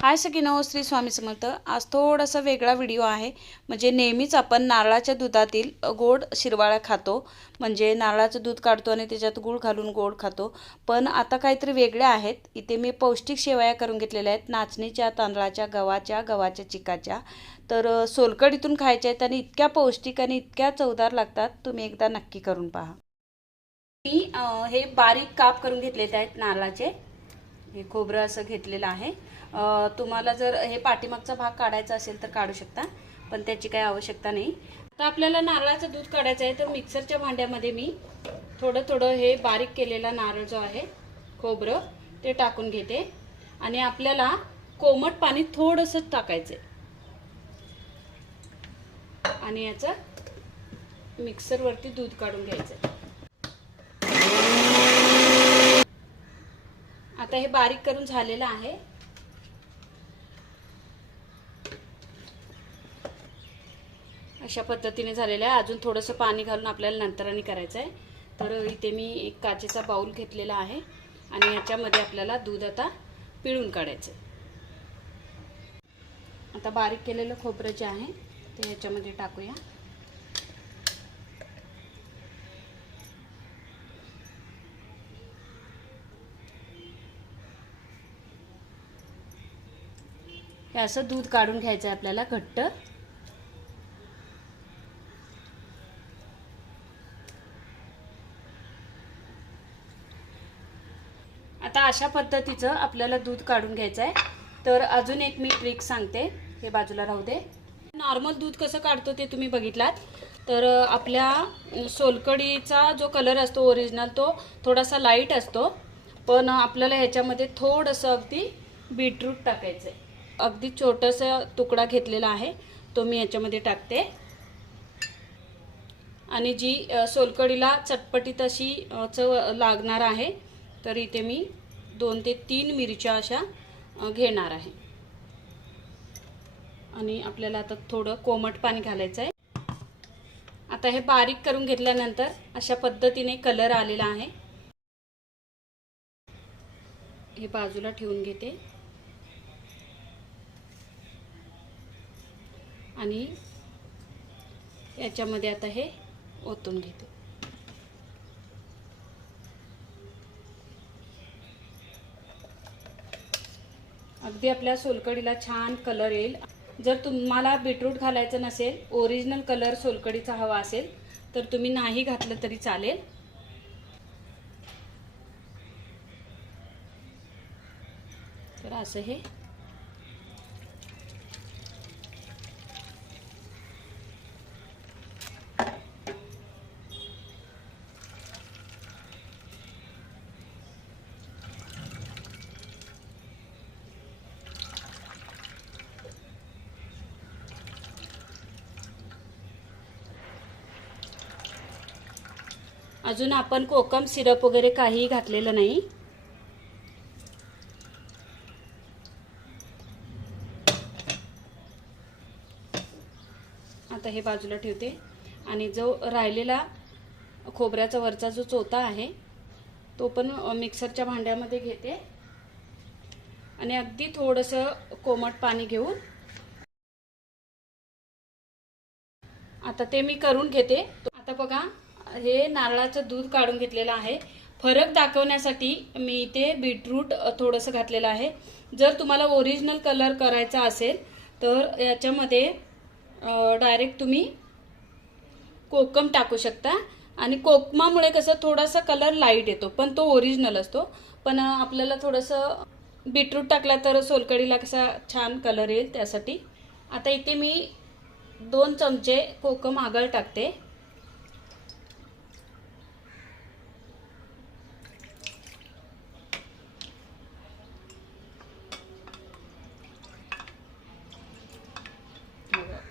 हाय सगळीनो श्री स्वामी समर्थ. आज थोडासा वेगळा व्हिडिओ आहे. म्हणजे नेहमीच आपण नारळाच्या दुधातील गोड शिरवाळ्या खातो. म्हणजे नारळाचं दूध काढतो आणि त्याच्यात गूळ घालून गोड खातो. पण आता काहीतरी वेगळ्या आहेत. इथे मी पौष्टिक शेवया करून घेतलेल्या आहेत. नाचणीच्या तांदळाच्या गव्हाच्या गव्हाच्या चिकाच्या. तर सोलकडीतून खायच्या आहेत आणि इतक्या पौष्टिक आणि इतक्या चवदार लागतात. तुम्ही एकदा नक्की करून पहा. मी हे बारीक काप करून घेतलेले आहेत नारळाचे. हे खोबरं असं घेतलेलं आहे. तुम्हाला जर हे पाठीमागचा भाग काढायचा असेल तर काढू शकता पण त्याची काही आवश्यकता नाही. तर आपल्याला नारळाचं दूध काढायचं आहे तर मिक्सरच्या भांड्यामध्ये मी थोडं थोडं हे बारीक केलेला नारळ जो आहे खोबरं ते टाकून घेते. आणि आपल्याला कोमट पाणी थोडंसं टाकायचं आहे आणि याचं मिक्सरवरती दूध काढून घ्यायचं आहे आता हे बारीक करून झालेलं आहे. अशा पद्धतीने झालेलं आहे. अजून थोडंसं पाणी घालून आपल्याला नंतराने करायचं आहे तर इथे मी एक काचेचा बाऊल घेतलेला आहे आणि याच्यामध्ये आपल्याला दूध आता पिळून काढायचं आहे आता बारीक केलेलं खोबरं जे आहे ते याच्यामध्ये टाकूया. हे असं दूध काढून घ्यायचं आहे आपल्याला घट्ट. आता अशा पद्धतीचं आपल्याला दूध काढून घ्यायचं आहे. तर अजून एक मी ट्रिक सांगते. हे बाजूला राहू दे. नॉर्मल दूध कसं काढतो ते तुम्ही बघितलात. तर आपल्या सोलकडीचा जो कलर असतो ओरिजिनल तो थोडासा लाइट असतो. पण आपल्याला ह्याच्यामध्ये थोडंसं अगदी बीटरूट टाकायचं आहे अगदी छोटासा तुकडा घेतलेला आहे. तो मी याच्यामध्ये टाकते. आणि जी सोलकडीला चटपटीत अशी चव लागणार आहे तर इथे मी दोन ते तीन मिरच्या अशा घेणार आहे. आणि आपल्याला आता थोडं कोमट पाणी घालायचं आहे. आता हे बारीक करून घेतल्यानंतर अशा पद्धतीने कलर आलेला आहे. हे बाजूला ठेवून घेते. आणि याच्यामध्ये आता हे ओतून घेते. अगदी आपल्या सोलकडीला छान कलर येईल. जर तुम्हाला बीटरूट घालायचं नसेल ओरिजिनल कलर सोलकडीचा हवा असेल तर तुम्ही नाही घातलं तरी चालेल. तर असं हे. अजून आपण कोकम सिरप वगैरे काहीही घातलेलं नाही. आता हे बाजूला ठेवते. आणि जो राहिलेला खोबऱ्याचा वरचा जो चोथा आहे तो पण मिक्सरच्या भांड्यामध्ये घेते. आणि अगदी थोडंसं कोमट पाणी घेऊन आता ते मी करून घेते. आता बघा हे नारळाचं दूध काढून घेतलेलं आहे. फरक दाखवण्यासाठी मी इथे बीटरूट थोडंसं घातलेलं आहे. जर तुम्हाला ओरिजिनल कलर करायचा असेल तर याच्यामध्ये डायरेक्ट तुम्ही कोकम टाकू शकता. आणि कोकमामुळे कसं थोडासा कलर लाइट येतो पण तो ओरिजिनल असतो. पण आपल्याला थोडंसं बीटरूट टाकला तर सोलकडीला कसा छान कलर येईल त्यासाठी. आता इथे मी दोन चमचे कोकम आगळ टाकते.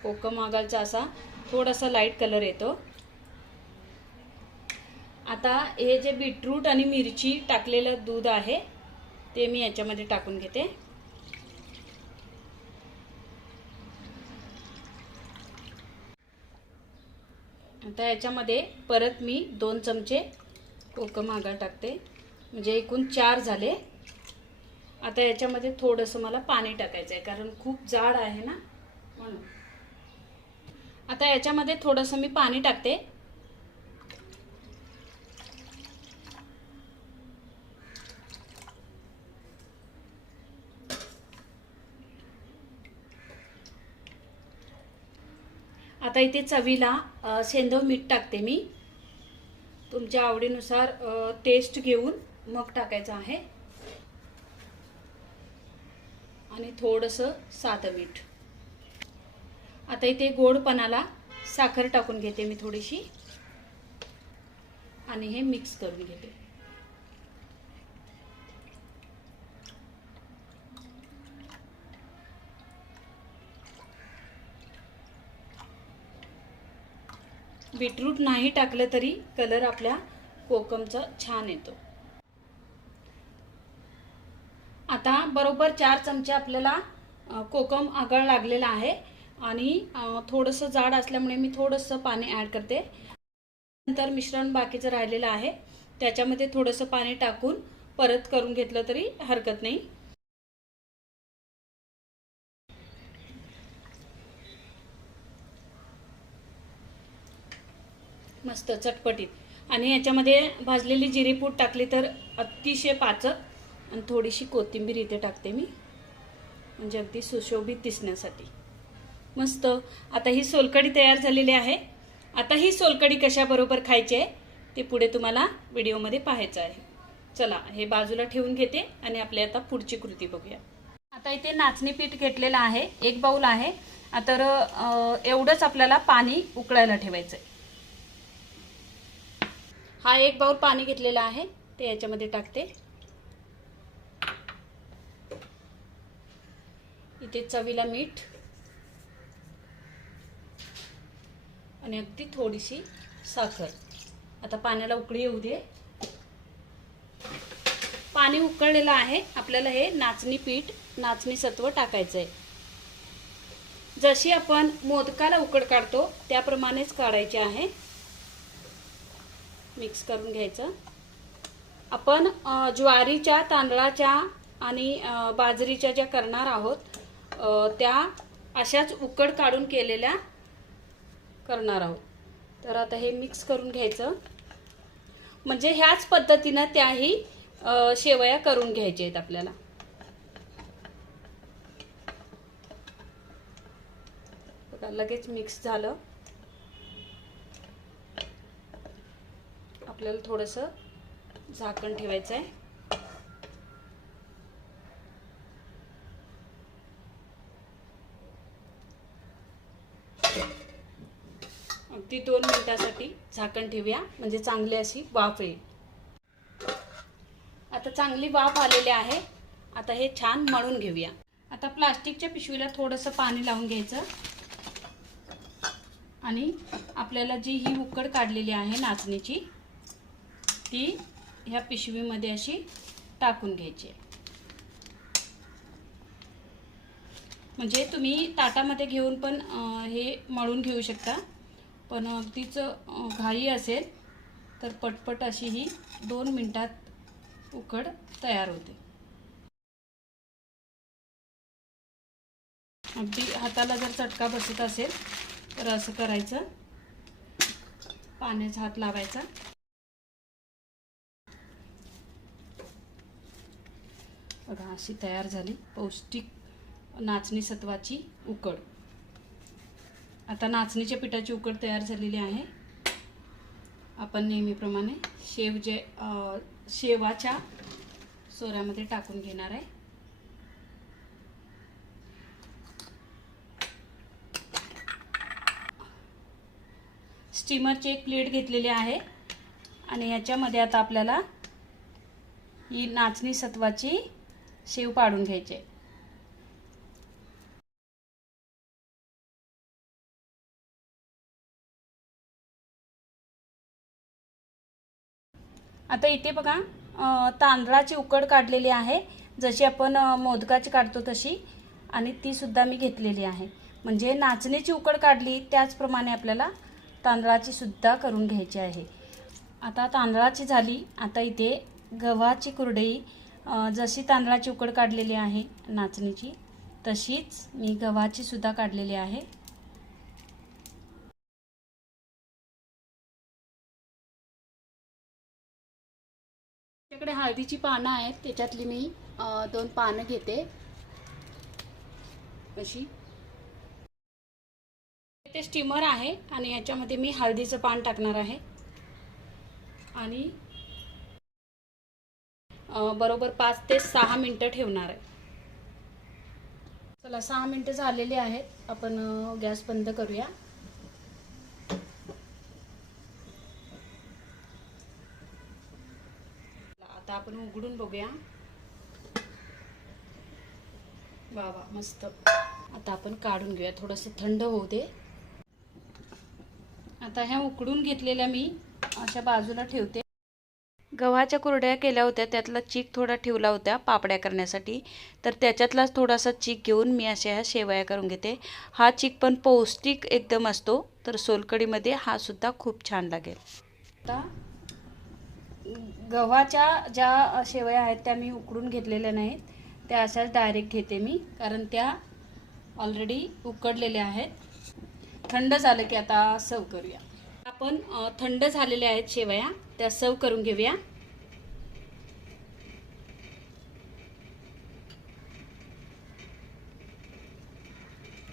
कोकम असा थोडासा लाइट कलर येतो. आता हे जे बीटरूट आणि मिरची टाकलेलं दूध आहे ते मी याच्यामध्ये टाकून घेते. आता याच्यामध्ये परत मी दोन चमचे कोकम आगळ टाकते. म्हणजे एकूण चार झाले. आता याच्यामध्ये थोडंसं मला पाणी टाकायचं आहे कारण खूप जाड आहे ना म्हणून. आता याच्यामध्ये थोडंसं मी पाणी टाकते. आता इथे चवीला सेंधव मीठ टाकते मी. तुमच्या आवडीनुसार टेस्ट घेऊन मग टाकायचं आहे. आणि थोडंसं साधं मीठ. आता इथे गोडपणाला साखर टाकून घेते मी थोडीशी. आणि हे मिक्स करून घेते. बीटरूट नाही टाकलं तरी कलर आपल्या कोकमचा छान येतो. आता बरोबर चार चमचे आपल्याला कोकम आगळ लागलेला आहे. आणि थोडंसं जाड असल्यामुळे मी थोडंसं पाणी ॲड करते. नंतर मिश्रण बाकीचं राहिलेलं आहे. त्याच्यामध्ये थोडंसं पाणी टाकून परत करून घेतलं तरी हरकत नाही. मस्त चटपटीत. आणि याच्यामध्ये भाजलेली जिरी पूड टाकली तर अतिशय पाचक आणि थोडीशी कोथिंबीर इथे टाकते मी. म्हणजे अगदी सुशोभित दिसण्यासाठी. मस्त. आता ही सोलकडी तयार झालेली आहे. आता ही सोलकडी कशाबरोबर खायची आहे ते पुढे तुम्हाला व्हिडिओमध्ये पाहायचं आहे. चला हे बाजूला ठेवून घेते आणि आपली आता पुढची कृती बघूया. आता इथे नाचणी पीठ घेतलेलं आहे एक बाऊल आहे. तर एवढंच आपल्याला पाणी उकळायला ठेवायचं आहे हा एक बाउल पाणी घेतलेला आहे ते याच्यामध्ये टाकते. इथे चवीला मीठ आणि अगदी थोडीशी साखर. आता पाण्याला उकळी येऊ दे. पाणी उकळलेलं आहे. आपल्याला हे नाचणी पीठ नाचणी सत्व टाकायचं आहे जशी आपण मोदकाला उकड काढतो त्याप्रमाणेच काढायचे आहे. मिक्स करून घ्यायचं. आपण ज्वारीच्या तांदळाच्या आणि बाजरीच्या ज्या करणार आहोत त्या अशाच उकड काढून केलेल्या करणार आहोत. तर आता हे मिक्स करून घ्यायचं. म्हणजे ह्याच पद्धतीनं त्याही शेवया करून घ्यायच्या आहेत आपल्याला. बघा लगेच मिक्स झालं. आपल्याला थोडंसं झाकण ठेवायचं आहे. ती दोन मिनिटासाठी झाकण ठेवूया. म्हणजे चांगली अशी वाफ येईल. आता चांगली वाफ आलेली आहे. आता हे छान मळून घेऊया. आता प्लास्टिकच्या पिशवीला थोडंसं पाणी लावून घ्यायचं. आणि आपल्याला जी ही उकड काढलेली आहे नाचणीची ती ह्या पिशवीमध्ये अशी टाकून घ्यायची. म्हणजे तुम्ही ताटामध्ये घेऊन पण हे मळून घेऊ शकता. पण अगदीच घाई असेल तर पटपट अशी ही दोन मिनटात उकड तयार होते. अगदी हाताला जर चटका बसत असेल तर असं करायचं. पाण्याचा हात लावायचा. बघा अशी तयार झाली पौष्टिक नाचणी सत्वाची उकड. आता नाचणीच्या पिठाची उकड तयार झालेली आहे आपण नेहमीप्रमाणे शेव जे शेवाच्या सोऱ्यामध्ये टाकून घेणार आहे स्टीमरची एक प्लेट घेतलेली आहे आणि याच्यामध्ये आता आपल्याला ही नाचणी सत्वाची शेव पाडून घ्यायची आहे. आता इथे बघा तांदळाची उकड काढलेली आहे. जशी आपण मोदकाची काढतो तशी. आणि ती सुद्धा मी घेतलेली आहे. म्हणजे नाचणीची उकड काढली त्याचप्रमाणे आपल्याला तांदळाची सुद्धा करून घ्यायची आहे. आता तांदळाची झाली. आता इथे गव्हाची कुरडई जशी तांदळाची उकड काढलेली आहे नाचणीची तशीच मी गव्हाची सुद्धा काढलेली आहे. माझ्याकडे हळदीची पानं आहेत त्याच्यातली मी दोन पानं घेते. अशी. ते स्टीमर आहे आणि याच्यामध्ये मी हळदीचं पान टाकणार आहे. आणि बरोबर पाच ते सहा मिनटं ठेवणार आहे. चला सहा मिनटं झालेली आहेत. आपण गॅस बंद करूया आता आपण उघडून बघूया. वा वा मस्त. आता आपण काढून घेऊया. थोडंसं थंड होऊ दे. आता ह्या उकडून घेतलेल्या मी अशा बाजूला ठेवते. गव्हाच्या कुरड्या केल्या होत्या. त्यातला चीक थोडा ठेवला होत्या पापड्या करण्यासाठी. तर त्याच्यातलाच थोडासा चीक घेऊन मी अशा ह्या शेवया करून घेते. हा चीक पण पौष्टिक एकदम असतो. तर सोलकडीमध्ये हा सुद्धा खूप छान लागेल. आता गव्हाच्या ज्या शेवया आहेत त्या मी उकडून घेतलेल्या नाहीत. त्या अशाच डायरेक्ट घेते मी कारण त्या ऑलरेडी उकडलेल्या आहेत. थंड झालं की आता सर्व करूया. आपण थंड झालेल्या आहेत शेवया त्या सर्व करून घेऊया.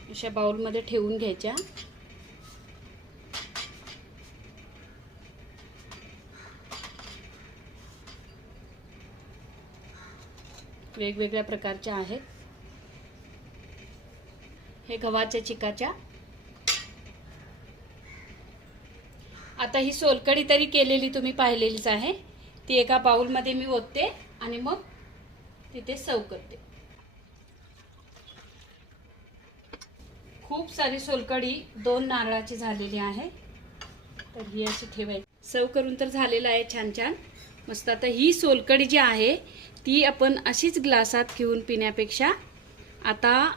अशा बाउलमध्ये ठेवून घ्यायच्या. वेगवेगळ्या प्रकारच्या आहेत. हे गव्हाच्या चिकाच्या. आता ही सोलकडी तरी केलेली तुम्ही पाहिलेलीच आहे. ती एका बाउलमध्ये मी ओतते आणि मग तिथे सव करते. खूप सारी सोलकडी दोन नारळाची झालेली आहे. तर ही अशी ठेवायची. सव करून तर झालेलं आहे छान छान. मस्त. आता ही सोलकडी जी आहे ती आपण अशीच ग्लासात घेऊन पिण्यापेक्षा आता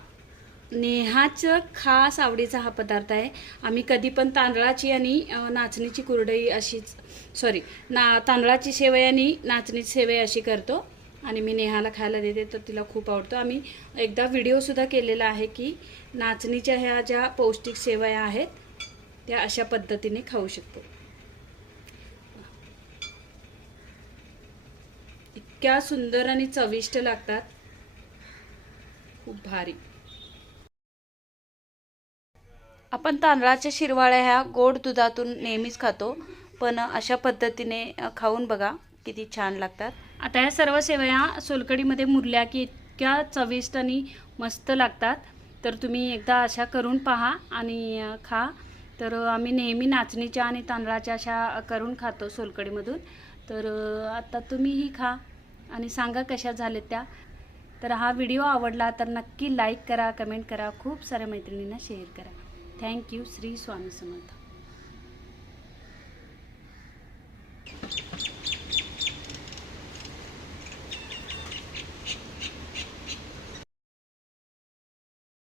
नेहाचं खास आवडीचा हा पदार्थ आहे. आम्ही कधी पण तांदळाची आणि नाचणीची कुरडई अशीच सॉरी ना तांदळाची शेवई आणि नाचणीची शेवई अशी करतो आणि मी नेहाला खायला देते तर तिला खूप आवडतो. आम्ही एकदा व्हिडिओसुद्धा केलेला आहे की नाचणीच्या ह्या ज्या पौष्टिक सेवया आहेत त्या अशा पद्धतीने खाऊ शकतो. इतक्या सुंदर आणि चविष्ट लागतात. खूप भारी. आपण तांदळाच्या शिरवाळ्या ह्या गोड दुधातून नेहमीच खातो पण अशा पद्धतीने खाऊन बघा किती छान लागतात. आता ह्या सर्व शेवया सोलकडीमध्ये मुरल्या की इतक्या चविष्ट आणि मस्त लागतात. तर तुम्ही एकदा अशा करून पहा आणि खा. तर आम्ही नेहमी नाचणीच्या आणि तांदळाच्या अशा करून खातो सोलकडीमधून. तर आता तुम्हीही खा आणि सांगा कशा झाल्या त्या. तर हा व्हिडिओ आवडला तर नक्की लाईक करा कमेंट करा खूप साऱ्या मैत्रिणींना शेअर करा. Thank you Shri Swami Samarth.